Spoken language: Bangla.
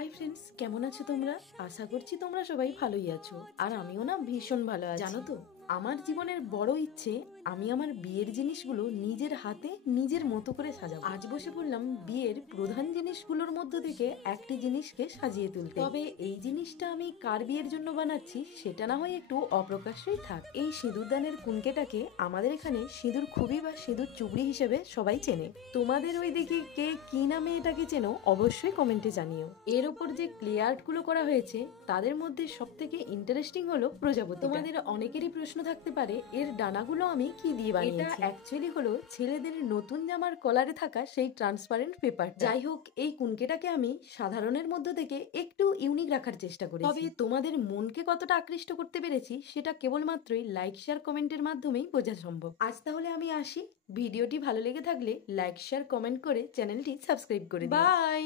হাই ফ্রেন্ডস, কেমন আছো তোমরা? আশা করছি তোমরা সবাই ভালোই আছো। আর আমিও না ভীষণ ভালো আছি। জানো তো, আমার জীবনের বড় ইচ্ছে আমি আমার বিয়ের জিনিসগুলো নিজের হাতে নিজের মতো করে সাজাবো। আজ বসে পড়লাম বিয়ের প্রধান জিনিসগুলোর মধ্য থেকে একটি জিনিসকে সাজিয়ে তুলতে। তবে এই জিনিসটা আমি কার বিয়ের জন্য বানাচ্ছি সেটা না হয় একটু অপ্রকাশ্যই থাক। এই সিঁদুরদানের কুনকেটাকে আমাদের এখানে সিঁদুর খুবই বা সিঁদুর চুবড়ি হিসেবে সবাই চেনে। তোমাদের ওই দিকে কে কি নামে এটাকে চেনো অবশ্যই কমেন্টে জানিও। এর ওপর যে ক্লে আর্টগুলো করা হয়েছে তাদের মধ্যে সব থেকে ইন্টারেস্টিং হলো প্রজাপতি। তোমাদের অনেকেরই প্রশ্ন থাকতে পারে এর ডানাগুলো আমি কি দিয়ে বানিয়েছি। এটা অ্যাকচুয়ালি হলো ছেলেদের নতুন জামার কলারে থাকা সেই ট্রান্সপারেন্ট পেপার। যাই হোক, এই কুনকেটাকে আমি সাধারণের মধ্যে থেকে একটু ইউনিক রাখার চেষ্টা করেছি। তবে তোমাদের মনকে কতটা আকৃষ্ট করতে পেরেছি সেটা কেবলমাত্রই লাইক শেয়ার কমেন্টের মাধ্যমেই বোঝা সম্ভব। আজ তাহলে আমি আসি। ভিডিওটি ভালো লেগে থাকলে লাইক শেয়ার কমেন্ট করে চ্যানেলটি সাবস্ক্রাইব করে দিও। বাই।